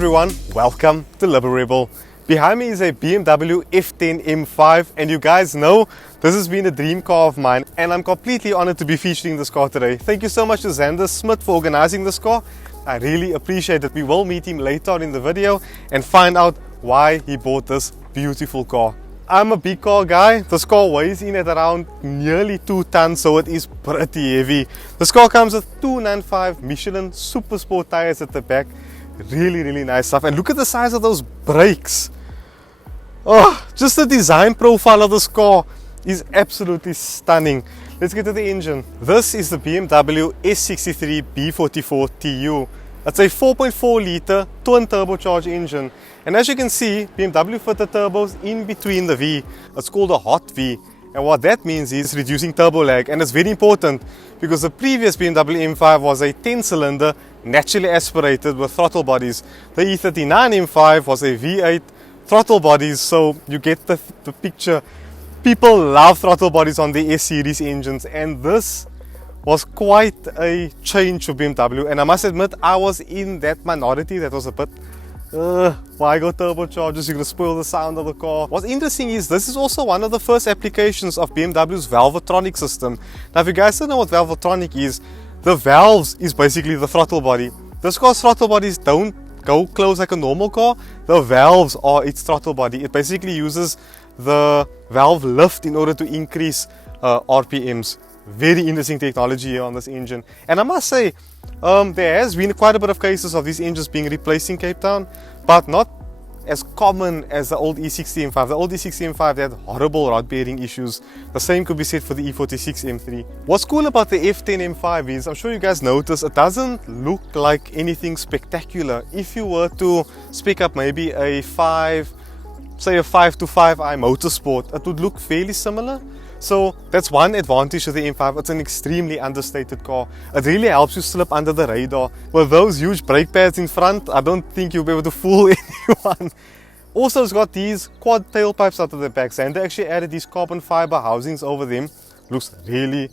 everyone, welcome to Liberable. Behind me is a BMW F10 M5 and you guys know this has been a dream car of mine and I'm completely honored to be featuring this car today. Thank you so much to Zander, Smit for organizing this car. I really appreciate it. We will meet him later on in the video and find out why he bought this beautiful car. I'm a big car guy. This car weighs in at around nearly 2 tons, so it is pretty heavy. This car comes with 295 Michelin Super Sport tires at the back. Really nice stuff. And look at the size of those brakes. Oh, just the design profile of this car is absolutely stunning. Let's get to the engine. This is the BMW S63 B44 TU. It's a 4.4 litre twin turbocharged engine. And as you can see, BMW fitted turbos in between the V. It's called a hot V. And what that means is reducing turbo lag. And it's very important because the previous BMW M5 was a 10-cylinder, naturally aspirated with throttle bodies. The E39 M5 was a V8 throttle bodies, so you get the picture. People love throttle bodies on the S-series engines, and this was quite a change for BMW. And I must admit, I was in that minority that was a bit why go turbochargers, you're going to spoil the sound of the car. What's interesting is this is also one of the first applications of BMW's Valvetronic system. Now if you guys don't know what Valvetronic is, the valves is basically the throttle body. This car's throttle bodies don't go close like a normal car. The valves are its throttle body. It basically uses the valve lift in order to increase RPMs. Very interesting technology here on this engine. And I must say, there has been quite a bit of cases of these engines being replaced in Cape Town, but not as common as the old E60 M5. The old E60 M5 had horrible rod bearing issues. The same could be said for the E46 M3. What's cool about the F10 M5 is, I'm sure you guys noticed, it doesn't look like anything spectacular. If you were to spec up maybe a 5 to 5i Motorsport, it would look fairly similar. So that's one advantage of the M5. It's an extremely understated car. It really helps you slip under the radar. With those huge brake pads in front, I don't think you'll be able to fool anyone. Also, it's got these quad tailpipes out of the back. Zander actually added these carbon fiber housings over them. Looks really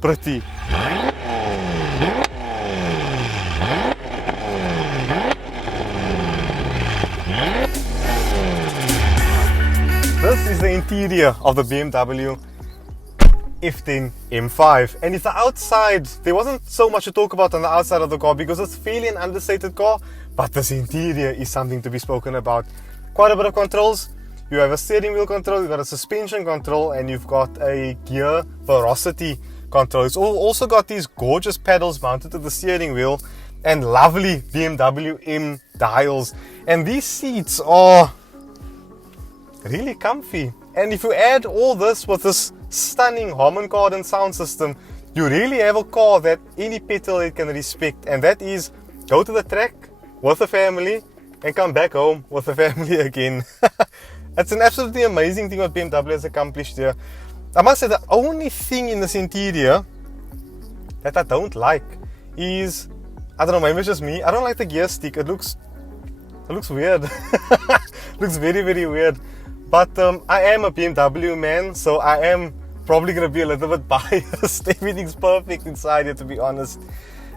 pretty. This is the interior of the BMW F10 M5, and if the outside, there wasn't so much to talk about on the outside of the car because it's fairly an understated car, but this interior is something to be spoken about. Quite a bit of controls. You have a steering wheel control, you've got a suspension control, and you've got a gear velocity control. It's also got these gorgeous pedals mounted to the steering wheel and lovely BMW M dials, and these seats are really comfy. And if you add all this with this stunning Harman Kardon sound system, you really have a car that any petrolhead can respect, and that is go to the track with the family and come back home with the family again. It's an absolutely amazing thing what BMW has accomplished here. I must say the only thing in this interior that I don't like is, I don't know, maybe it's just me, I don't like the gear stick. It looks weird. Looks very weird. But I am a BMW man, so I am probably going to be a little bit biased. Everything's perfect inside here, to be honest.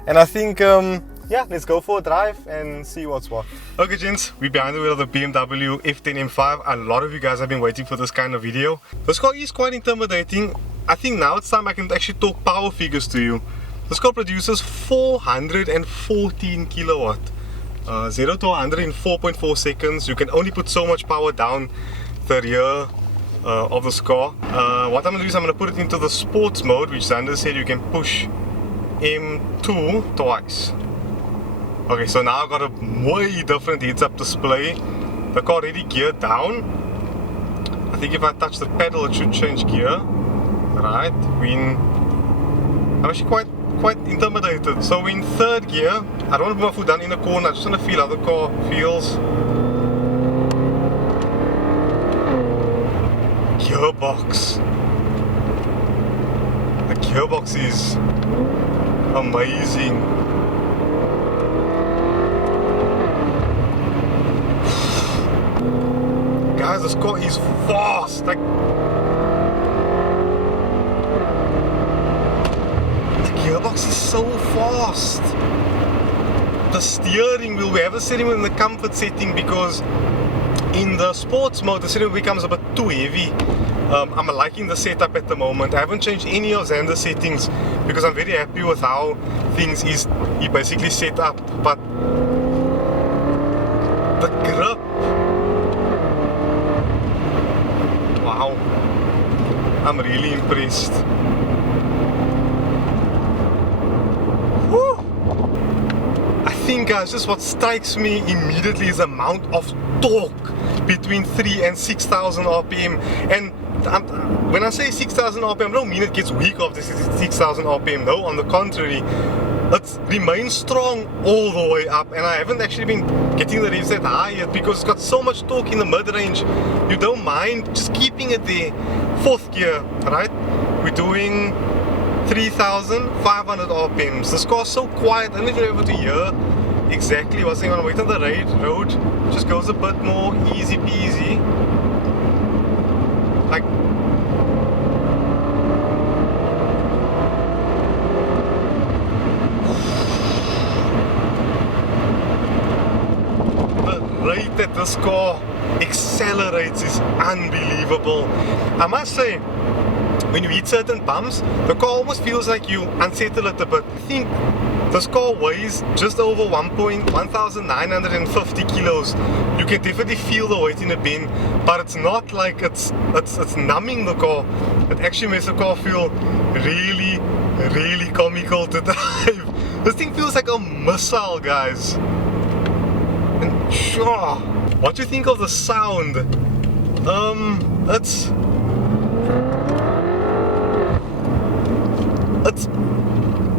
And I think, yeah, let's go for a drive and see what's what. Okay, gents, we're behind the wheel of the BMW F10 M5. A lot of you guys have been waiting for this kind of video. This car is quite intimidating. I think now it's time I can actually talk power figures to you. This car produces 414 kilowatt. 0 to 100 in 4.4 seconds. You can only put so much power down the rear of this car. What I'm going to do is I'm going to put it into the sports mode, which Zander said you can push M2 twice. Okay, so now I've got a way different heads-up display. The car already geared down. I think if I touch the pedal it should change gear. Right, I'm actually quite intimidated. So we're in third gear. I don't want to put my foot down in a corner, I just want to feel how the car feels. Gearbox. The gearbox is amazing. Guys, this car is fast. Like, the gearbox is so fast. the steering wheel, we have a steering wheel in the comfort setting because in the sports mode the steering wheel becomes a bit too heavy. I'm liking the setup at the moment. I haven't changed any of Zander's settings because I'm very happy with how things is he basically set up. But the grip, wow, I'm really impressed. Woo! I think guys, just what strikes me immediately is the amount of torque between 3 and 6,000 RPM. And when I say 6,000 RPM, I don't mean it gets weak after 6,000 RPM. No, on the contrary, it remains strong all the way up. And I haven't actually been getting the revs that high yet because it's got so much torque in the mid-range. You don't mind just keeping it there. 4th gear, right? We're doing 3,500 RPMs. This car's so quiet, I don't even able to hear exactly what's going on. Wait on the road, just goes a bit more easy peasy. Like, the rate that this car accelerates is unbelievable. I must say, when you hit certain bumps, the car almost feels like you unsettle it a bit. I think this car weighs just over 1,950 kilos. You can definitely feel the weight in the bin, but it's not like it's numbing the car. It actually makes the car feel really, really comical to drive. This thing feels like a missile, guys. And sure, what do you think of the sound?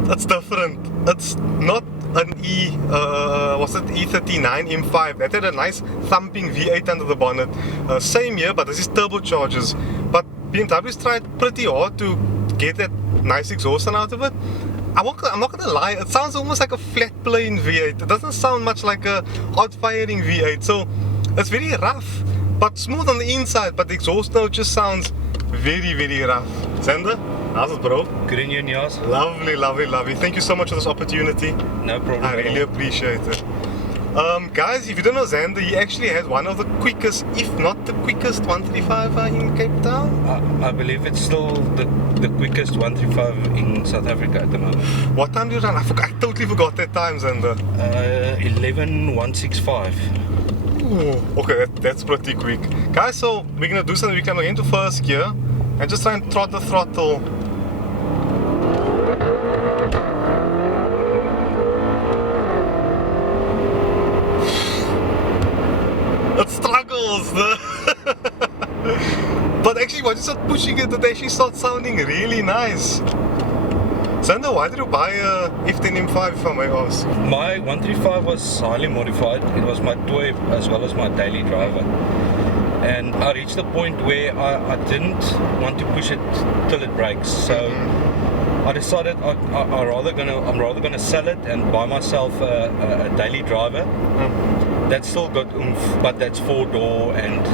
It's different. It's not an E39 M5 that had a nice thumping V8 under the bonnet. Same here, but this is turbochargers. But BMW's tried pretty hard to get that nice exhaust out of it. I'm not gonna lie, it sounds almost like a flat plane V8. It doesn't sound much like a hot firing V8. So it's very rough, but smooth on the inside. But the exhaust note just sounds very, very rough. Zander, how's it, bro? Good in you, Nias. Lovely, lovely, lovely. Thank you so much for this opportunity. No problem. I really appreciate it. Guys, if you don't know Zander, he actually has one of the quickest, if not the quickest 135 in Cape Town. I believe it's still the quickest 135 in South Africa at the moment. What time do you run? I totally forgot that time, Zander. 11:165. Ooh, okay, that's pretty quick. Guys, so we're gonna do something. We're gonna get into 1st gear and just try and trot the throttle. It struggles, but actually once you start pushing it, it actually starts sounding really nice. Zander, why did you buy a F10 M5 if I may ask? My 135 was highly modified. It was my toy as well as my daily driver. And I reached the point where I didn't want to push it till it breaks. So I decided I'm rather gonna sell it and buy myself a daily driver. That's still got oomph, but that's 4-door and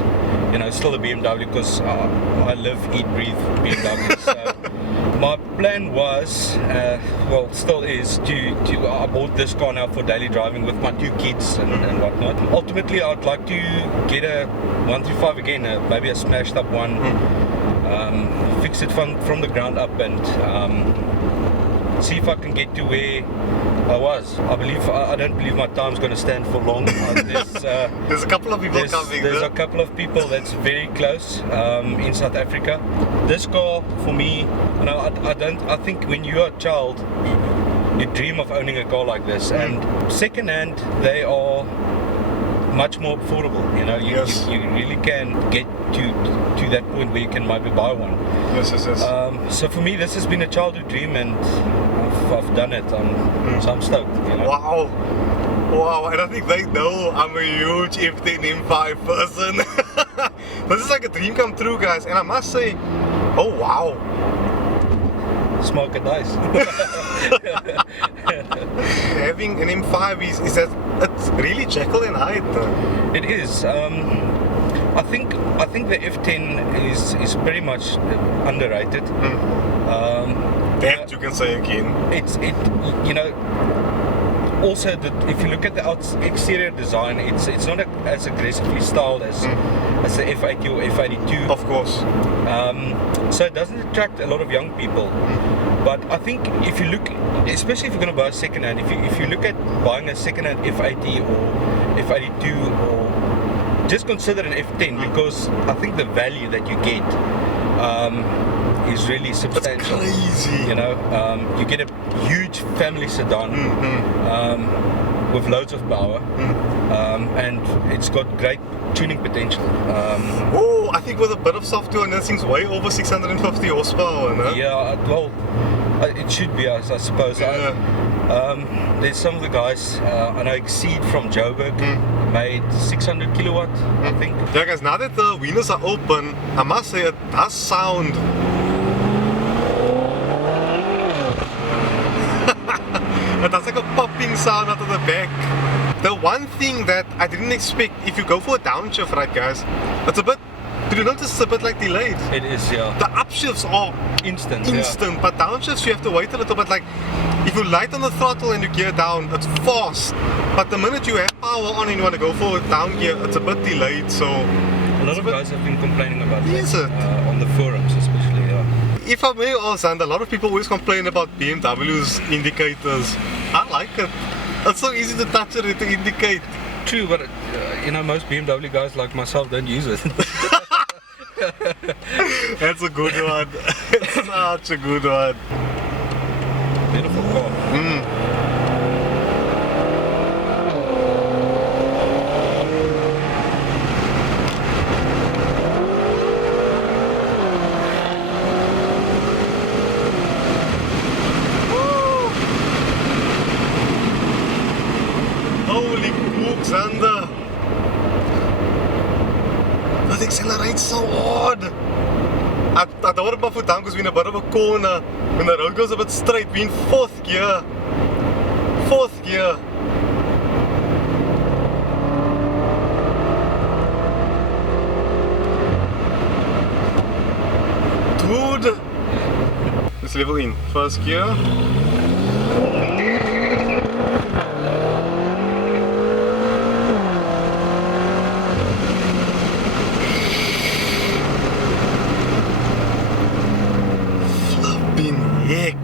you know still a BMW because I live, eat, breathe BMW. So my plan was, well, still is to I bought this car now for daily driving with my 2 kids and whatnot. Ultimately, I'd like to get a 135 again, maybe a smashed up one, fix it from the ground up and see if I can get to where I was. I don't believe my time's going to stand for long. There's a couple of people coming. There's a couple of people that's very close in South Africa. This car for me, you know, I think when you're a child, you dream of owning a car like this. And second hand, they are much more affordable. You know, you really can get to that point where you can maybe buy one. Yes. So for me, this has been a childhood dream, and I've done it. So I'm stoked. You know? Wow, and I think they know I'm a huge F10 M5 person. This is like a dream come true, guys. And I must say, oh wow. Smoke and ice. Having an M5 is that it's really Jekyll and Hyde. It is. I think the F10 is pretty much underrated. That you can say again. You know, also, if you look at the exterior design, it's not as aggressively styled as the F80 or F82. Of course. So it doesn't attract a lot of young people. But I think if you look, especially if you're going to buy a second-hand, if you look at buying a second-hand F80 or F82, or just consider an F10, because I think the value that you get is really substantial. It's crazy. You know, you get a huge family sedan with loads of power, and it's got great tuning potential. Oh, I think with a bit of software and that thing's way over 650 horsepower, no? Yeah, well, it should be, I suppose. Yeah. There's some of the guys, I know Exceed from Joburg made 600 kilowatt, I think. Yeah guys, now that the windows are open, I must say it does sound it does like a popping sound out of the back. The one thing that I didn't expect, if you go for a downshift, right guys, it's a bit, did you notice it's a bit like delayed? It is, yeah. The upshifts are Instant, but downshifts you have to wait a little bit. Like if you light on the throttle and you gear down, it's fast, but the minute you have power on and you want to go for a down gear, it's a bit delayed. So A lot of guys have been complaining about Is that, it? On the forums especially, yeah. if I may ask, and a lot of people always complain about BMW's indicators. I like it. It's so easy to touch it to indicate. True, but you know, most BMW guys like myself don't use it. That's a good one. It's such a good one. Beautiful car. Holy cook, Zander! That accelerates so hard! I don't want to put my foot down because we're in a bit of a corner. When the road goes a bit straight, we're in fourth gear. Fourth gear. Dude! Let's level in. First gear. Heck.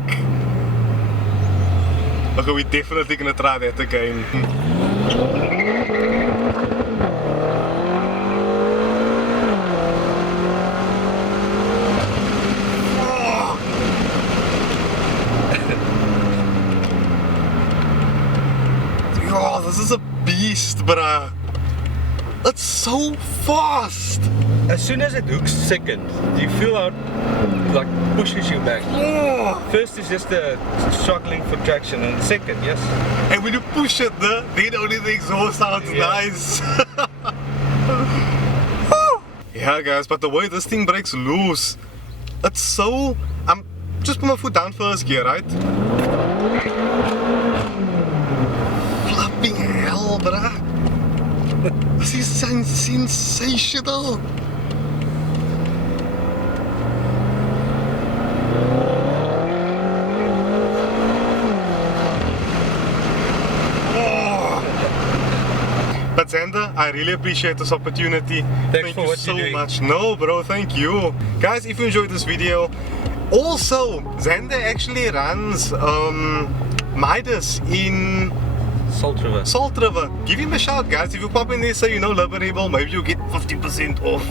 Okay, we're definitely gonna try that again. Oh, this is a beast, bruh. It's so fast. As soon as it hooks second, do you feel how it like pushes you back? Oh. First is just the struggling for traction, and second, yes. And when you push it, then only the exhaust sounds nice. Yeah, guys, but the way this thing breaks loose, it's so. I'm just put my foot down first gear, right? Flipping hell, bruh. This is sensational. But Zander, I really appreciate this opportunity. Thanks for you what so you're doing. much. No, bro, thank you. Guys, if you enjoyed this video, also, Zander actually runs Midas in Salt River. Salt River. Give him a shout, guys. If you pop in there, say you know Liberable, maybe you get 50% off.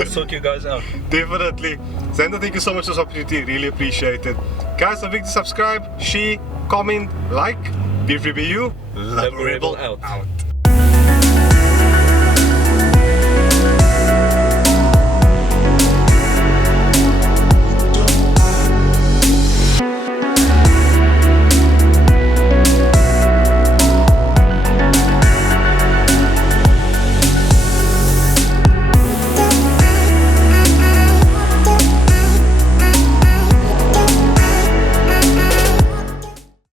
I'll sort you guys out. Definitely. Zander, thank you so much for this opportunity. Really appreciate it. Guys, don't forget to subscribe, share, comment, like. Be free, be you. Liberable out.